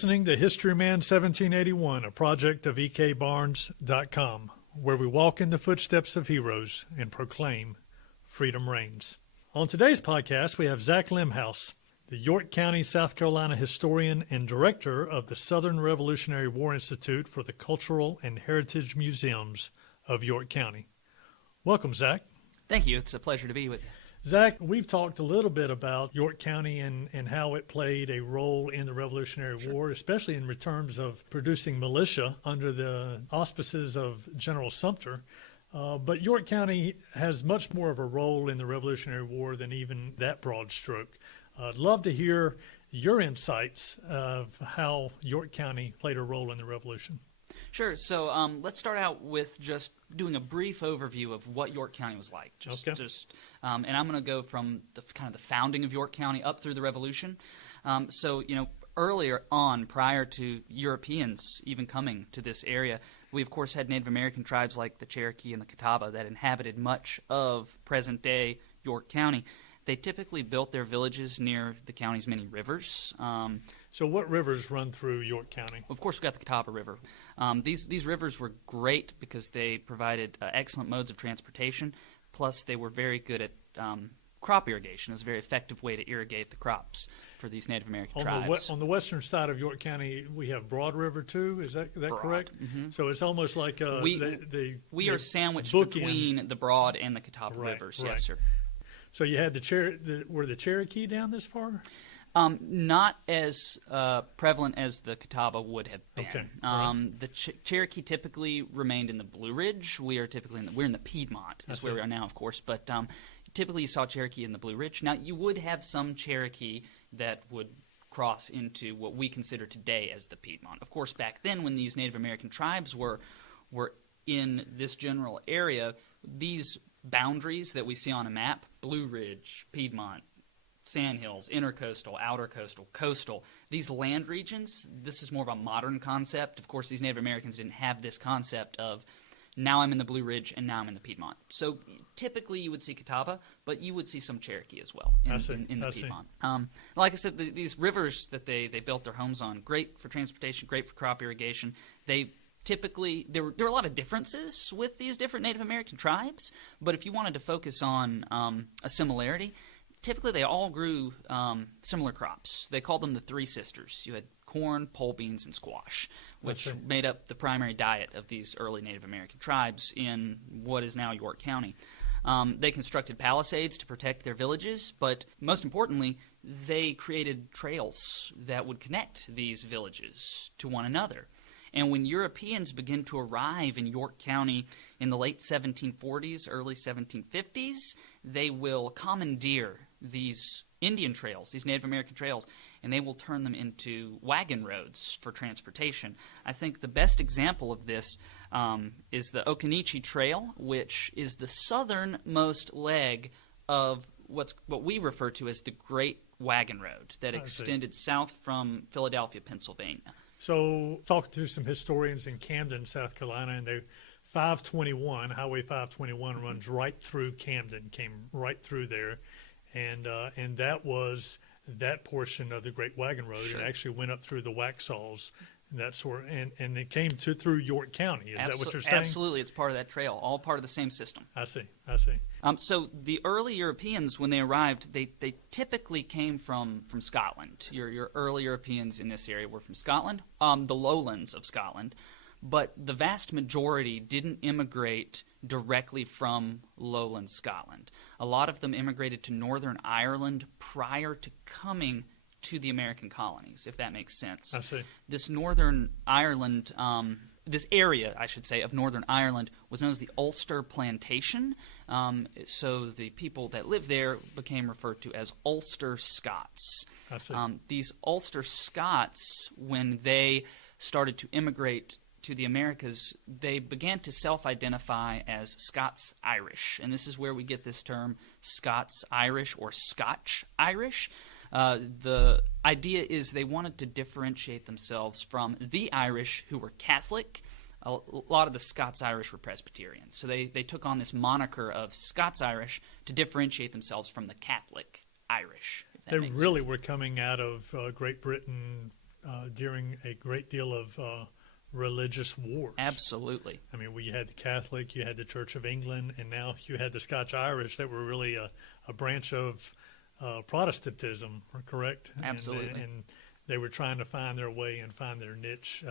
listening to Historyman 1781, a project of ekbarnes.com, where we walk in the footsteps of heroes and proclaim freedom reigns. On today's podcast, we have Zach Lemhouse, the York County, South Carolina historian and director of the Southern Revolutionary War Institute for the Cultural and Heritage Museums of York County. Welcome, Zach. Thank you. It's a pleasure to be with you. Zach, we've talked a little bit about York County and how it played a role in the Revolutionary War, especially in terms of producing militia under the auspices of General Sumter. But York County has much more of a role in the Revolutionary War than even that broad stroke. I'd love to hear your insights of how York County played a role in the Revolution. Sure. So let's start out with just doing a brief overview of what York County was like. And I'm going to go from the kind of the founding of York County up through the Revolution. Earlier on, prior to Europeans even coming to this area, we of course had Native American tribes like the Cherokee and the Catawba that inhabited much of present-day York County. They typically built their villages near the county's many rivers. So what rivers run through York County? Of course, we've got the Catawba River. These rivers were great because they provided excellent modes of transportation, plus they were very good at crop irrigation. It was a very effective way to irrigate the crops for these Native American tribes. On the western side of York County, we have Broad River too. Is that correct? Mm-hmm. So it's almost like we are sandwiched between the Broad and the Catawba rivers. Right. Yes, sir. So you had were the Cherokee down this far? Not as prevalent as the Catawba would have been. Okay. Right. The Cherokee typically remained in the Blue Ridge. We are typically we're in the Piedmont, is where we are now, of course. But typically you saw Cherokee in the Blue Ridge. Now you would have some Cherokee that would cross into what we consider today as the Piedmont. Of course, back then when these Native American tribes were in this general area, these boundaries that we see on a map, Blue Ridge, Piedmont, Sandhills, intercoastal, outer coastal, coastal, these land regions, this is more of a modern concept. Of course, these Native Americans didn't have this concept of now I'm in the Blue Ridge and now I'm in the Piedmont. So typically you would see Catawba, but you would see some Cherokee as well in the Piedmont. Like I said, these rivers that they built their homes on, great for transportation, great for crop irrigation. Typically, there were a lot of differences with these different Native American tribes, but if you wanted to focus on a similarity, typically they all grew similar crops. They called them the Three Sisters. You had corn, pole beans, and squash, which made up the primary diet of these early Native American tribes in what is now York County. They constructed palisades to protect their villages, but most importantly, they created trails that would connect these villages to one another. And when Europeans begin to arrive in York County in the late 1740s, early 1750s, they will commandeer these Indian trails, these Native American trails, and they will turn them into wagon roads for transportation. I think the best example of this is the Occoneechee Trail, which is the southernmost leg of what we refer to as the Great Wagon Road that extended south from Philadelphia, Pennsylvania. So talked to some historians in Camden, South Carolina, and Highway 521 runs right through Camden, came right through there, and that was that portion of the Great Wagon Road. Sure. It actually went up through the Waxhaws and that sort, and it came through York County. Is that what you're saying? Absolutely, it's part of that trail, all part of the same system. I see. So the early Europeans, when they arrived, they typically came from Scotland. Your early Europeans in this area were from Scotland, the lowlands of Scotland, but the vast majority didn't immigrate directly from lowland Scotland. A lot of them immigrated to Northern Ireland prior to coming to the American colonies, if that makes sense. I see. This Northern Ireland, this area, I should say, of Northern Ireland was known as the Ulster Plantation. So the people that lived there became referred to as Ulster Scots. I see. These Ulster Scots, when they started to immigrate to the Americas, they began to self-identify as Scots-Irish. And this is where we get this term Scots-Irish or Scotch-Irish. The idea is they wanted to differentiate themselves from the Irish who were Catholic. A lot of the Scots-Irish were Presbyterians. So they took on this moniker of Scots-Irish to differentiate themselves from the Catholic Irish. They really were coming out of Great Britain during a great deal of religious wars. Absolutely. I mean, you had the Catholic, you had the Church of England, and now you had the Scotch-Irish that were really a branch of Protestantism, correct? Absolutely. And they were trying to find their way and find their niche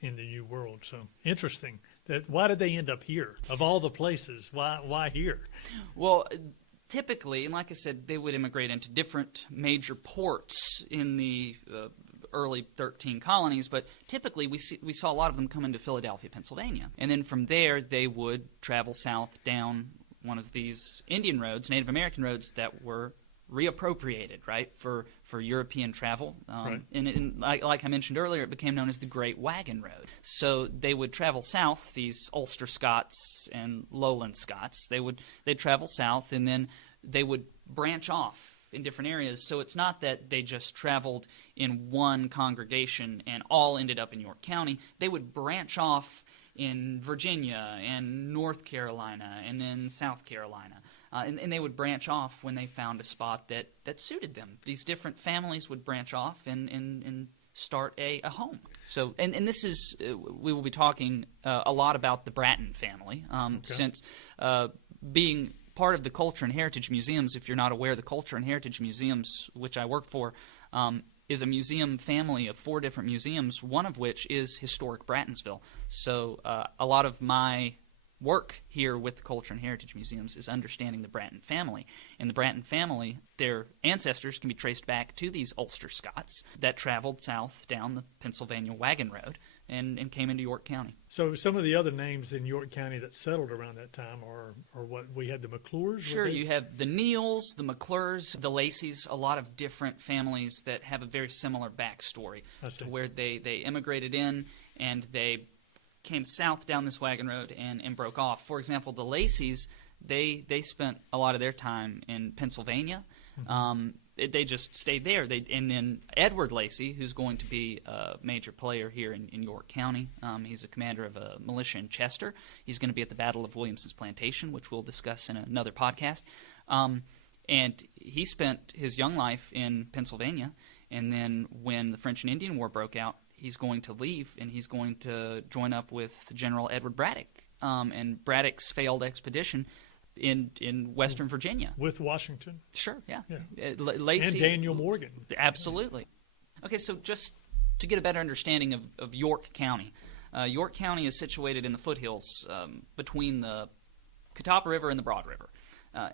in the New World. So interesting. Why did they end up here? Of all the places, why here? Well, typically, and like I said, they would immigrate into different major ports in the early 13 colonies, but typically we saw a lot of them come into Philadelphia, Pennsylvania. And then from there, they would travel south down one of these Indian roads, Native American roads that were reappropriated, right, for European travel. Right. And like I mentioned earlier, it became known as the Great Wagon Road. So they would travel south, these Ulster Scots and Lowland Scots. They'd travel south, and then they would branch off in different areas. So it's not that they just traveled in one congregation and all ended up in York County. They would branch off in Virginia and North Carolina and then South Carolina. And they would branch off when they found a spot that suited them. These different families would branch off and start a home. So, and this is, we will be talking a lot about the Bratton family, since being part of the Culture and Heritage Museums, if you're not aware, the Culture and Heritage Museums, which I work for, is a museum family of 4 different museums, one of which is historic Brattonsville. So a lot of my work here with the Culture and Heritage Museums is understanding the Bratton family. And the Bratton family, their ancestors can be traced back to these Ulster Scots that traveled south down the Pennsylvania Wagon Road and came into York County. So some of the other names in York County that settled around that time are what we had, the McClures? Sure, you have the Neals, the McClures, the Lacys, a lot of different families that have a very similar backstory to where they immigrated in and they came south down this wagon road and broke off. For example, the Lacys, they spent a lot of their time in Pennsylvania. Mm-hmm. They just stayed there. And then Edward Lacey, who's going to be a major player here in York County, he's a commander of a militia in Chester. He's going to be at the Battle of Williamson's Plantation, which we'll discuss in another podcast. And he spent his young life in Pennsylvania. And then when the French and Indian War broke out, he's going to leave, and he's going to join up with General Edward Braddock and Braddock's failed expedition in Western Virginia. With Washington. Sure, yeah. Lacey, and Daniel Morgan. Absolutely. Okay, so just to get a better understanding of York County. York County is situated in the foothills between the Catawba River and the Broad River.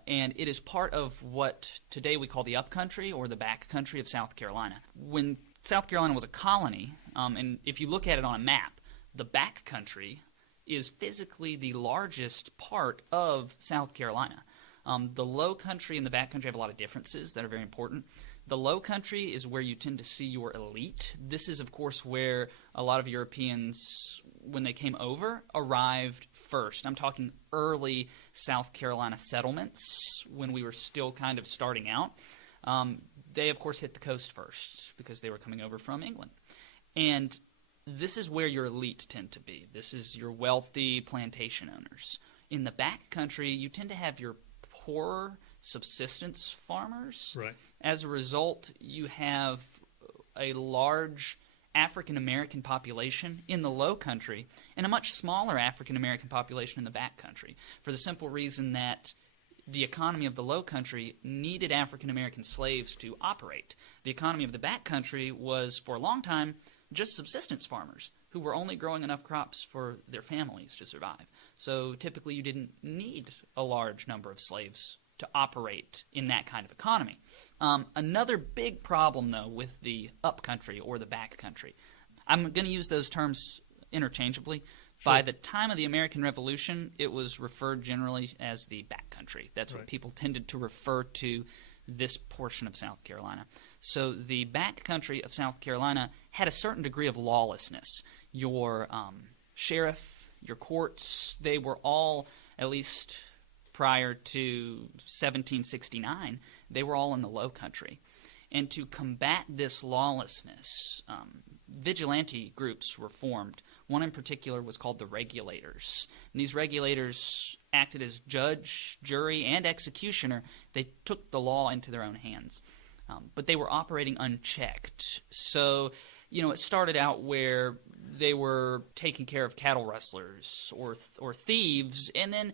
And it is part of what today we call the upcountry or the back country of South Carolina. When South Carolina was a colony, and if you look at it on a map, the back country is physically the largest part of South Carolina. The low country and the back country have a lot of differences that are very important. The low country is where you tend to see your elite. This is, of course, where a lot of Europeans, when they came over, arrived first. I'm talking early South Carolina settlements when we were still kind of starting out. They, of course, hit the coast first because they were coming over from England. And this is where your elite tend to be. This is your wealthy plantation owners. In the back country, you tend to have your poorer subsistence farmers. Right. As a result, you have a large African-American population in the low country and a much smaller African-American population in the back country for the simple reason that the economy of the low country needed African-American slaves to operate. The economy of the back country was, for a long time, just subsistence farmers who were only growing enough crops for their families to survive. So typically you didn't need a large number of slaves to operate in that kind of economy. Another big problem, though, with the upcountry or the back country, I'm going to use those terms interchangeably. Sure. By the time of the American Revolution, it was referred generally as the back country. That's what people tended to refer to this portion of South Carolina. So the back country of South Carolina had a certain degree of lawlessness. Your sheriff, your courts, they were all, at least prior to 1769, they were all in the low country. And to combat this lawlessness, vigilante groups were formed. One in particular was called the Regulators. And these Regulators acted as judge, jury, and executioner. They took the law into their own hands. But they were operating unchecked. So, it started out where they were taking care of cattle rustlers or thieves, and then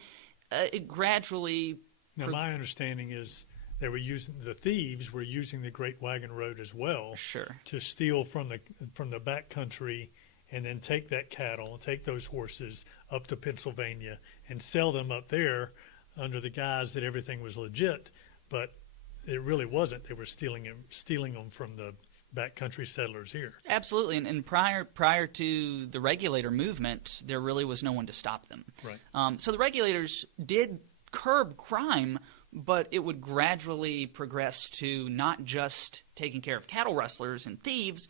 it gradually. Now, my understanding is the thieves were using the Great Wagon Road as well, Sure. to steal from the back country, and then take that cattle and take those horses up to Pennsylvania and sell them up there under the guise that everything was legit, but it really wasn't. They were stealing them from the backcountry settlers here. Absolutely, and prior to the regulator movement, there really was no one to stop them. Right. So the regulators did curb crime, but it would gradually progress to not just taking care of cattle rustlers and thieves,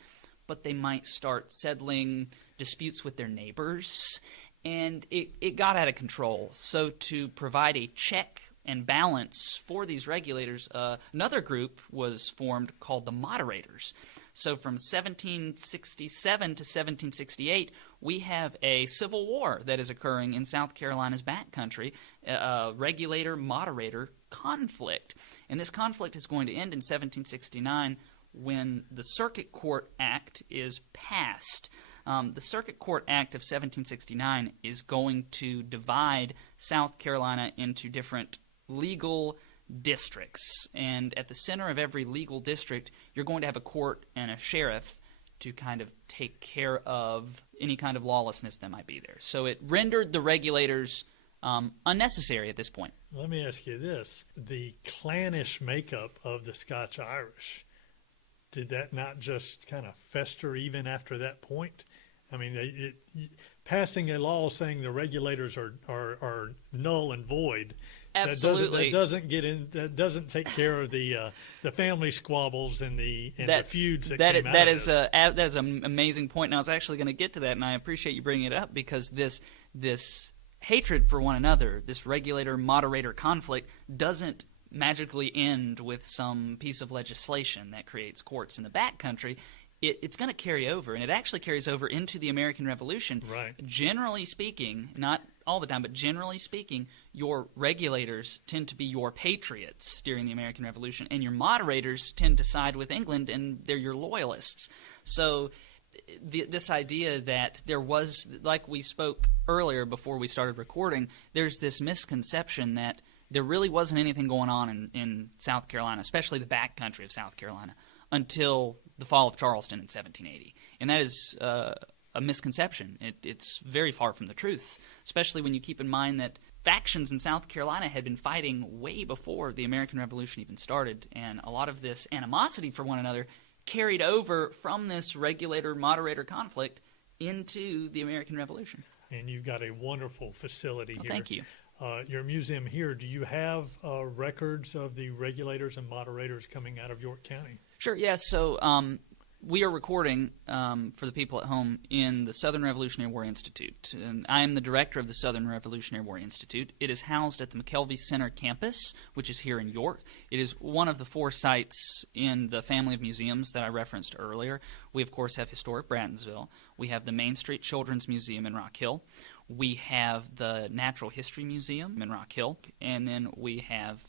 but they might start settling disputes with their neighbors, and it got out of control. So to provide a check and balance for these regulators, another group was formed called the Moderators. So from 1767 to 1768, we have a civil war that is occurring in South Carolina's backcountry, a regulator-moderator conflict. And this conflict is going to end in 1769 when the Circuit Court Act is passed. The Circuit Court Act of 1769 is going to divide South Carolina into different legal districts, and at the center of every legal district, you're going to have a court and a sheriff to kind of take care of any kind of lawlessness that might be there. So it rendered the regulators unnecessary at this point. Let me ask you this. The clannish makeup of the Scotch-Irish, did that not just kind of fester even after that point? I mean, passing a law saying the regulators are null and void. Absolutely. That doesn't take care of the family squabbles and the feuds that came out that of is this. that is an amazing point, and I was actually going to get to that, and I appreciate you bringing it up, because this hatred for one another, this regulator-moderator conflict, doesn't magically end with some piece of legislation that creates courts in the backcountry. It's going to carry over, and it actually carries over into the American Revolution. Right. Generally speaking, not all the time, but generally speaking, your regulators tend to be your patriots during the American Revolution, and your moderators tend to side with England, and they're your loyalists. So this idea that there was, like we spoke earlier before we started recording, there's this misconception that there really wasn't anything going on in South Carolina, especially the backcountry of South Carolina, until the fall of Charleston in 1780. And that is a misconception. It's very far from the truth, especially when you keep in mind that factions in South Carolina had been fighting way before the American Revolution even started, and a lot of this animosity for one another carried over from this regulator-moderator conflict into the American Revolution. And you've got a wonderful facility here. Thank you. Your museum here, do you have records of the regulators and moderators coming out of York County? Sure, yes. So we are recording, for the people at home, in the Southern Revolutionary War Institute. And I am the director of the Southern Revolutionary War Institute. It is housed at the McKelvey Center campus, which is here in York. It is one of the 4 sites in the family of museums that I referenced earlier. We, of course, have Historic Brattonsville. We have the Main Street Children's Museum in Rock Hill. We have the Natural History Museum in Rock Hill. And then we have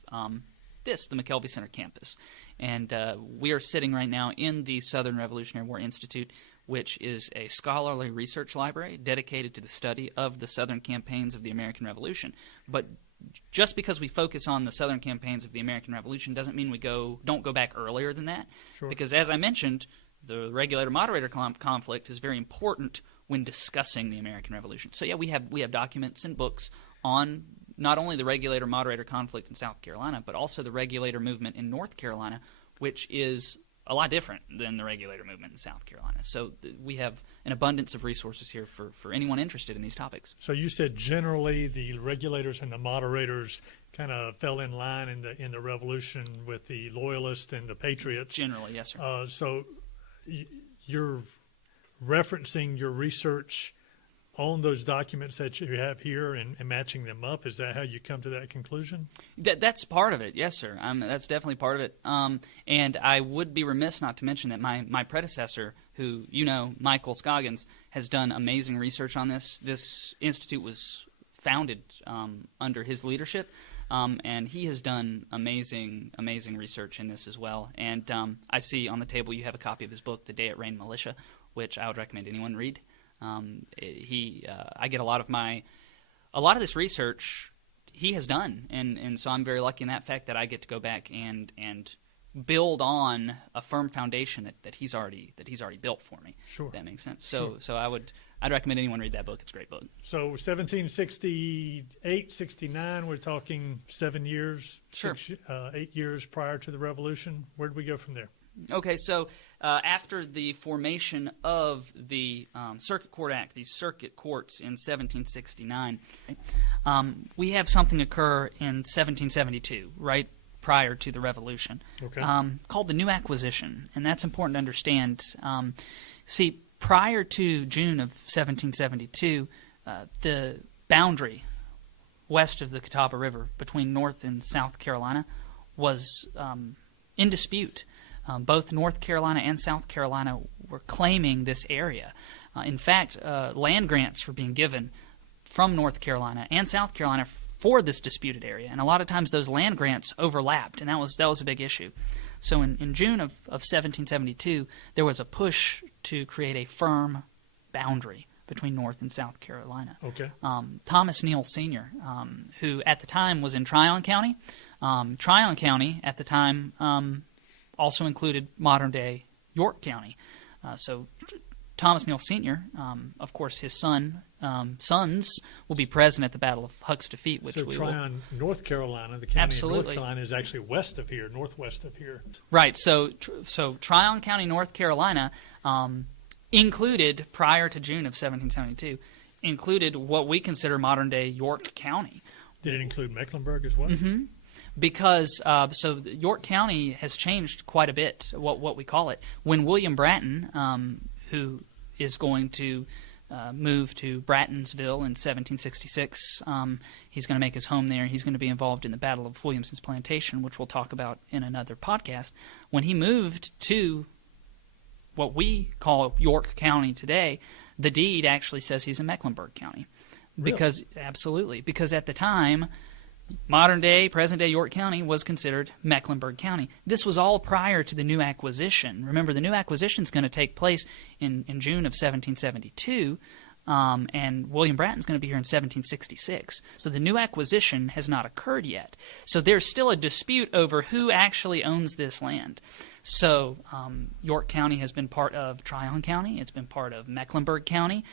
the McKelvey Center campus. And we are sitting right now in the Southern Revolutionary War Institute, which is a scholarly research library dedicated to the study of the Southern campaigns of the American Revolution. But just because we focus on the Southern campaigns of the American Revolution doesn't mean we don't go back earlier than that. Sure. Because, as I mentioned, the regulator-moderator conflict is very important when discussing the American Revolution. So, yeah, we have documents and books on not only the regulator-moderator conflict in South Carolina, but also the regulator movement in North Carolina, which is a lot different than the regulator movement in South Carolina. So we have an abundance of resources here for anyone interested in these topics. So you said generally the regulators and the moderators kind of fell in line in the Revolution with the Loyalists and the Patriots. Generally, yes, sir. So you're referencing your research on those documents that you have here and matching them up. Is that how you come to that conclusion? That's part of it, yes, sir. That's definitely part of it. And I would be remiss not to mention that my predecessor, who Michael Scoggins, has done amazing research on this. This institute was founded under his leadership, and he has done amazing research in this as well. And I see on the table you have a copy of his book, The Day It Rained Militia, which I would recommend anyone read. I get a lot of this research he has done, and so I'm very lucky in that fact that I get to go back and build on a firm foundation that he's already built for me. Sure. If that makes sense. So I'd recommend anyone read that book. It's a great book. So 1768, 69, we're talking 7 years, Sure. 8 years prior to the Revolution. Where did we go from there? Okay, so after the formation of the Circuit Court Act, these circuit courts in 1769, we have something occur in 1772, right prior to the Revolution, Okay. called the New Acquisition, and that's important to understand. See, prior to June of 1772, the boundary west of the Catawba River between North and South Carolina was in dispute. Both North Carolina and South Carolina were claiming this area. In fact, land grants were being given from North Carolina and South Carolina for this disputed area, and a lot of times those land grants overlapped, and that was a big issue. So in June of 1772, there was a push to create a firm boundary between North and South Carolina. Okay. Thomas Neal Sr., who at the time was in Tryon County. Tryon County at the time also included modern-day York County. So Thomas Neal Sr., of course, his sons will be present at the Battle of Huck's Defeat, which so we Tryon, North Carolina, the county Absolutely. of North Carolina is actually west of here, northwest of here. Right. So Tryon County, North Carolina, included prior to June of 1772, included what we consider modern-day York County. Did it include Mecklenburg as well? Mm-hmm. Because York County has changed quite a bit, what we call it. When William Bratton, who is going to move to Brattonsville in 1766, he's going to make his home there. He's going to be involved in the Battle of Williamson's Plantation, which we'll talk about in another podcast. When he moved to what we call York County today, the deed actually says he's in Mecklenburg County. Really? Absolutely. Because at the time, modern-day, present-day York County was considered Mecklenburg County. This was all prior to the new acquisition. Remember, the new acquisition is going to take place in June of 1772, and William Bratton's going to be here in 1766. So the new acquisition has not occurred yet. So there's still a dispute over who actually owns this land. So York County has been part of Tryon County. It's been part of Mecklenburg County.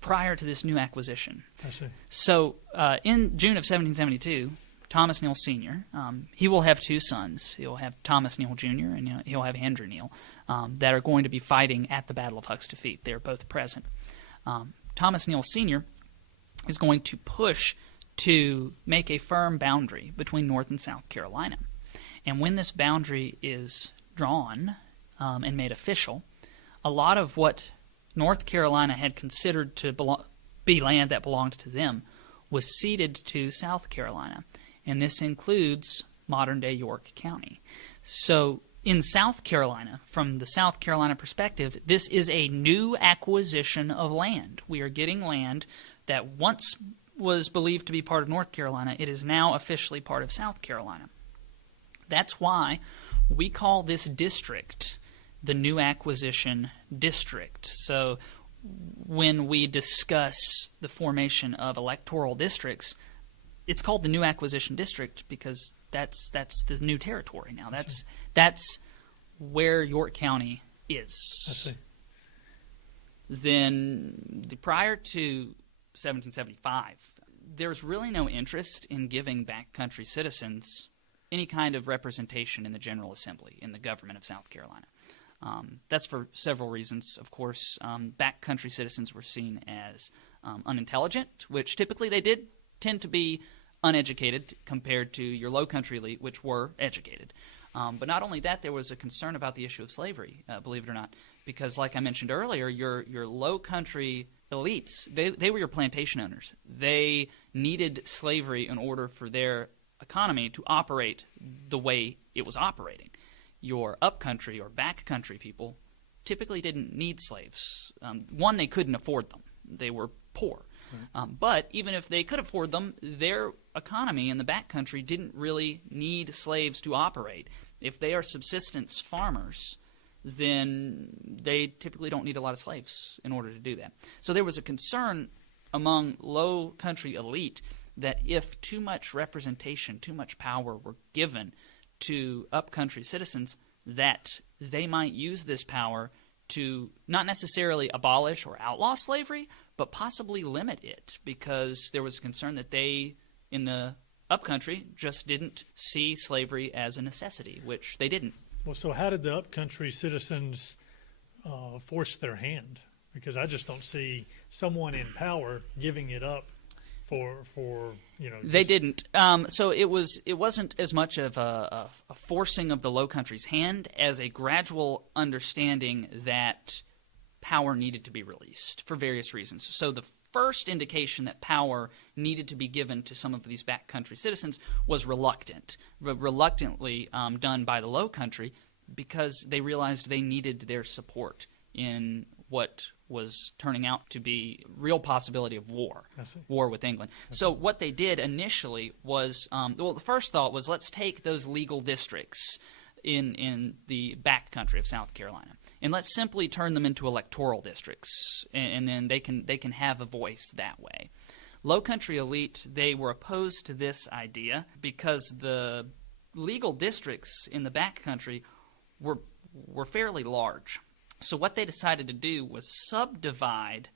Prior to this new acquisition. I see. So in June of 1772, Thomas Neal Sr., he will have two sons. He'll have Thomas Neal Jr. and he'll have Andrew Neal that are going to be fighting at the Battle of Huck's Defeat. They're both present. Thomas Neal Sr. is going to push to make a firm boundary between North and South Carolina. And when this boundary is drawn and made official, a lot of what North Carolina had considered to be land that belonged to them was ceded to South Carolina, and this includes modern-day York County. So in South Carolina, from the South Carolina perspective, this is a new acquisition of land. We are getting land that once was believed to be part of North Carolina. It is now officially part of South Carolina. That's why we call this district the New Acquisition District. So when we discuss the formation of electoral districts, it's called the New Acquisition District because that's the new territory now. That's where York County is. I see. Then prior to 1775, there's really no interest in giving backcountry citizens any kind of representation in the General Assembly, in the government of South Carolina. That's for several reasons, of course. Backcountry citizens were seen as unintelligent, which typically they did tend to be uneducated compared to your low country elite, which were educated. But not only that, there was a concern about the issue of slavery, believe it or not, because like I mentioned earlier, your low country elites, they were your plantation owners. They needed slavery in order for their economy to operate the way it was operating. Your upcountry or backcountry people typically didn't need slaves. One, they couldn't afford them. They were poor. Right. But even if they could afford them, their economy in the backcountry didn't really need slaves to operate. If they are subsistence farmers, then they typically don't need a lot of slaves in order to do that. So there was a concern among low country elite that if too much representation, too much power were given to upcountry citizens, that they might use this power to not necessarily abolish or outlaw slavery, but possibly limit it, because there was a concern that they, in the upcountry, just didn't see slavery as a necessity, which they didn't. Well, so how did the upcountry citizens force their hand? Because I just don't see someone in power giving it up for They didn't. So it wasn't as much of a forcing of the Low Country's hand as a gradual understanding that power needed to be released for various reasons. So the first indication that power needed to be given to some of these backcountry citizens was reluctantly done by the Low Country, because they realized they needed their support in what was turning out to be real possibility of war with England. So what they did initially was, the first thought was, let's take those legal districts in the back country of South Carolina, and let's simply turn them into electoral districts, and then they can have a voice that way. Low country elite, they were opposed to this idea because the legal districts in the back country were fairly large. So what they decided to do was subdivide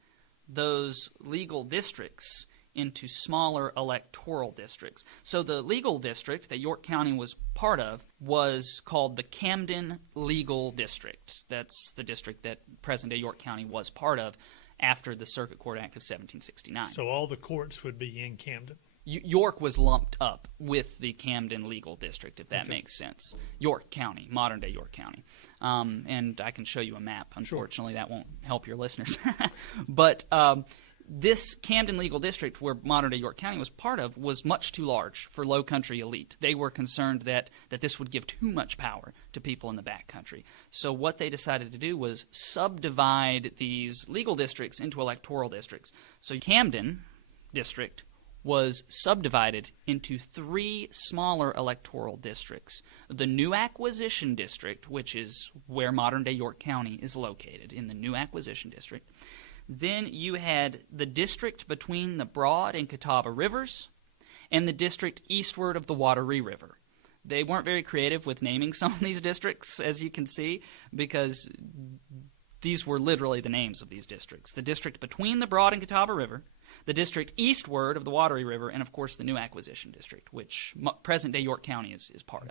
those legal districts into smaller electoral districts. So the legal district that York County was part of was called the Camden Legal District. That's the district that present-day York County was part of after the Circuit Court Act of 1769. So all the courts would be in Camden. York was lumped up with the Camden Legal District, if that makes sense. York County, modern-day York County. And I can show you a map. Unfortunately, that won't help your listeners. But this Camden Legal District, where modern-day York County was part of, was much too large for low country elite. They were concerned that this would give too much power to people in the back country. So what they decided to do was subdivide these legal districts into electoral districts. So Camden District was subdivided into 3 smaller electoral districts. The New Acquisition District, which is where modern-day York County is located, in the New Acquisition District. Then you had the district between the Broad and Catawba Rivers, and the district eastward of the Wateree River. They weren't very creative with naming some of these districts, as you can see, because these were literally the names of these districts. The district between the Broad and Catawba River, the district eastward of the Wateree River, and, of course, the New Acquisition District, which present-day York County is part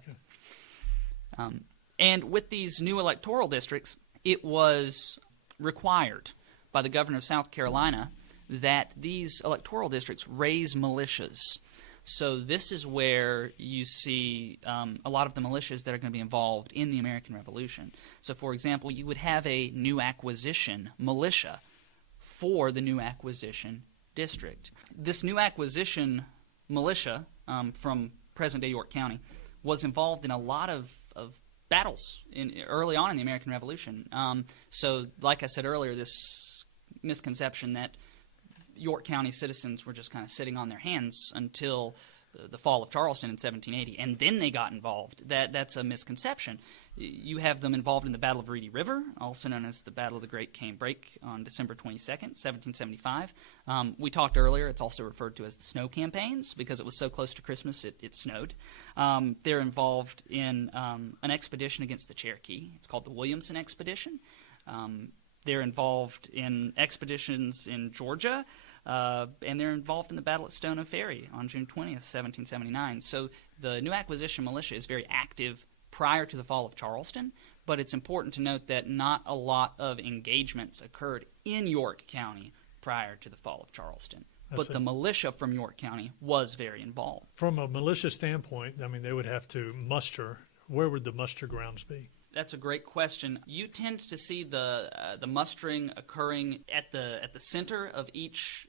of. And with these new electoral districts, it was required by the governor of South Carolina that these electoral districts raise militias. So this is where you see a lot of the militias that are going to be involved in the American Revolution. So, for example, you would have a New Acquisition militia for the New Acquisition District. This New Acquisition militia from present-day York County was involved in a lot of battles early on in the American Revolution. So, like I said earlier, this misconception that York County citizens were just kind of sitting on their hands until the fall of Charleston in 1780, and then they got involved. That's a misconception. You have them involved in the Battle of Reedy River, also known as the Battle of the Great Cane Brake, on December 22nd, 1775. We talked earlier, it's also referred to as the snow campaigns because it was so close to Christmas it snowed. They're involved in an expedition against the Cherokee. It's called the Williamson Expedition. They're involved in expeditions in Georgia, and they're involved in the Battle at Stono Ferry on June 20th, 1779. So the New Acquisition Militia is very active prior to the fall of Charleston, but it's important to note that not a lot of engagements occurred in York County prior to the fall of Charleston. But the militia from York County was very involved. From a militia standpoint, I mean, they would have to muster. Where would the muster grounds be? That's a great question. You tend to see the mustering occurring at the center of each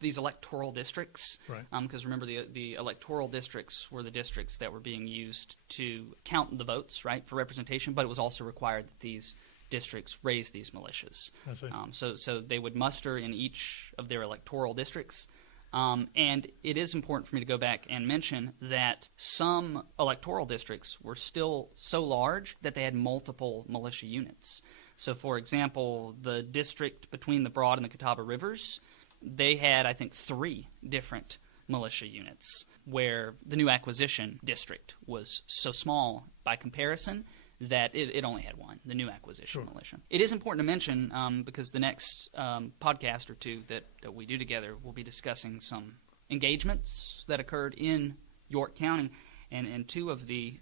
these electoral districts, right? Because remember, the electoral districts were the districts that were being used to count the votes, right, for representation. But it was also required that these districts raise these militias. I see. So they would muster in each of their electoral districts. And it is important for me to go back and mention that some electoral districts were still so large that they had multiple militia units. So, for example, the district between the Broad and the Catawba Rivers, they had, I think, 3 different militia units, where the new acquisition district was so small by comparison that it only had 1, the new acquisition militia. It is important to mention, because the next podcast or 2 that we do together, we'll be discussing some engagements that occurred in York County, and 2 of the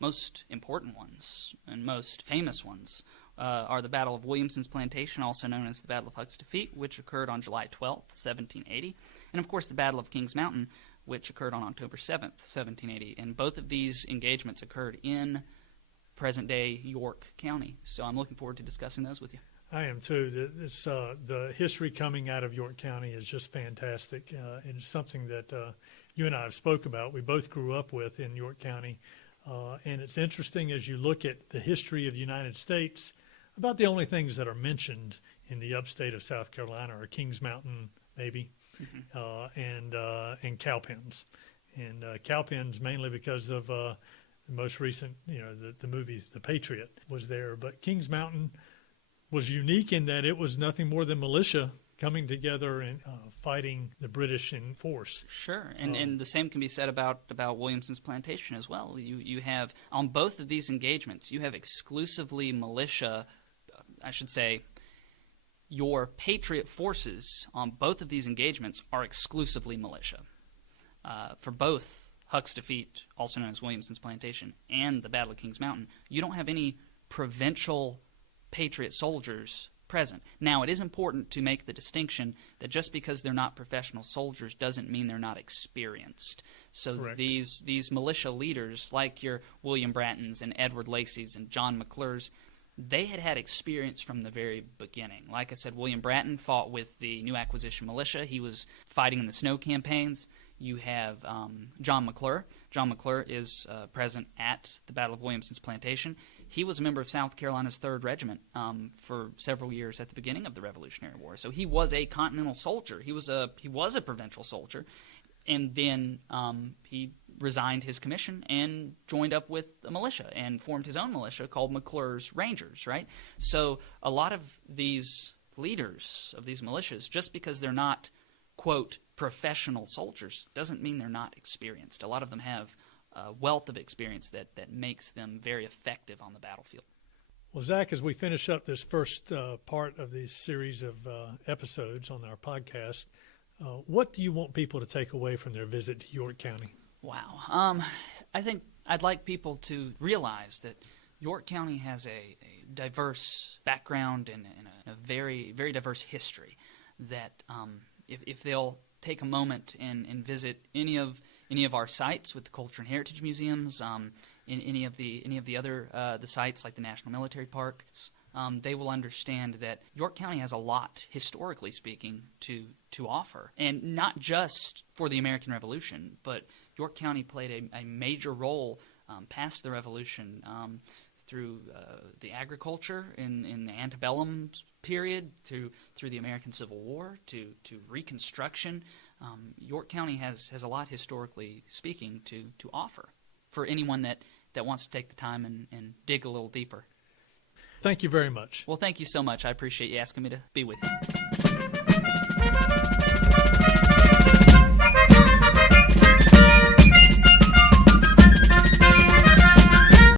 most important ones and most famous ones are the Battle of Williamson's Plantation, also known as the Battle of Huck's Defeat, which occurred on July 12th, 1780, and of course the Battle of Kings Mountain, which occurred on October 7th, 1780. And both of these engagements occurred in present-day York County. So I'm looking forward to discussing those with you. I am too. The history coming out of York County is just fantastic, and it's something that you and I have spoke about. We both grew up with in York County, and it's interesting as you look at the history of the United States. About the only things that are mentioned in the upstate of South Carolina are Kings Mountain, maybe, and cowpens, and cowpens mainly because of the most recent, the movie The Patriot was there. But Kings Mountain was unique in that it was nothing more than militia coming together and fighting the British in force. Sure, and the same can be said about Williamson's Plantation as well. You have, on both of these engagements, you have exclusively militia, I should say, your Patriot forces on both of these engagements are exclusively militia. For both Huck's Defeat, also known as Williamson's Plantation, and the Battle of Kings Mountain, you don't have any provincial Patriot soldiers present. Now, it is important to make the distinction that just because they're not professional soldiers doesn't mean they're not experienced. So Correct. these militia leaders, like your William Brattons and Edward Lacey's and John McClure's, they had experience from the very beginning. Like I said, William Bratton fought with the new acquisition militia. He was fighting in the snow campaigns. You have John McClure. John McClure is present at the Battle of Williamson's Plantation. He was a member of South Carolina's 3rd Regiment for several years at the beginning of the Revolutionary War. So he was a Continental soldier. He was a provincial soldier, and then he resigned his commission and joined up with a militia and formed his own militia called McClure's Rangers. Right. So a lot of these leaders of these militias, just because they're not, quote, professional soldiers, doesn't mean they're not experienced. A lot of them have a wealth of experience that makes them very effective on the battlefield. Well, Zach, as we finish up this first part of this series of episodes on our podcast, what do you want people to take away from their visit to York County? Wow. I think I'd like people to realize that York County has a diverse background and a very, very diverse history. That if they'll take a moment and visit any of our sites with the Culture and Heritage Museums, in any of the other the sites like the National Military Parks, they will understand that York County has a lot, historically speaking, to offer, and not just for the American Revolution, but York County played a major role past the Revolution through the agriculture in the antebellum period, through the American Civil War, to Reconstruction. York County has a lot, historically speaking, to offer for anyone that wants to take the time and dig a little deeper. Thank you very much. Well, thank you so much. I appreciate you asking me to be with you.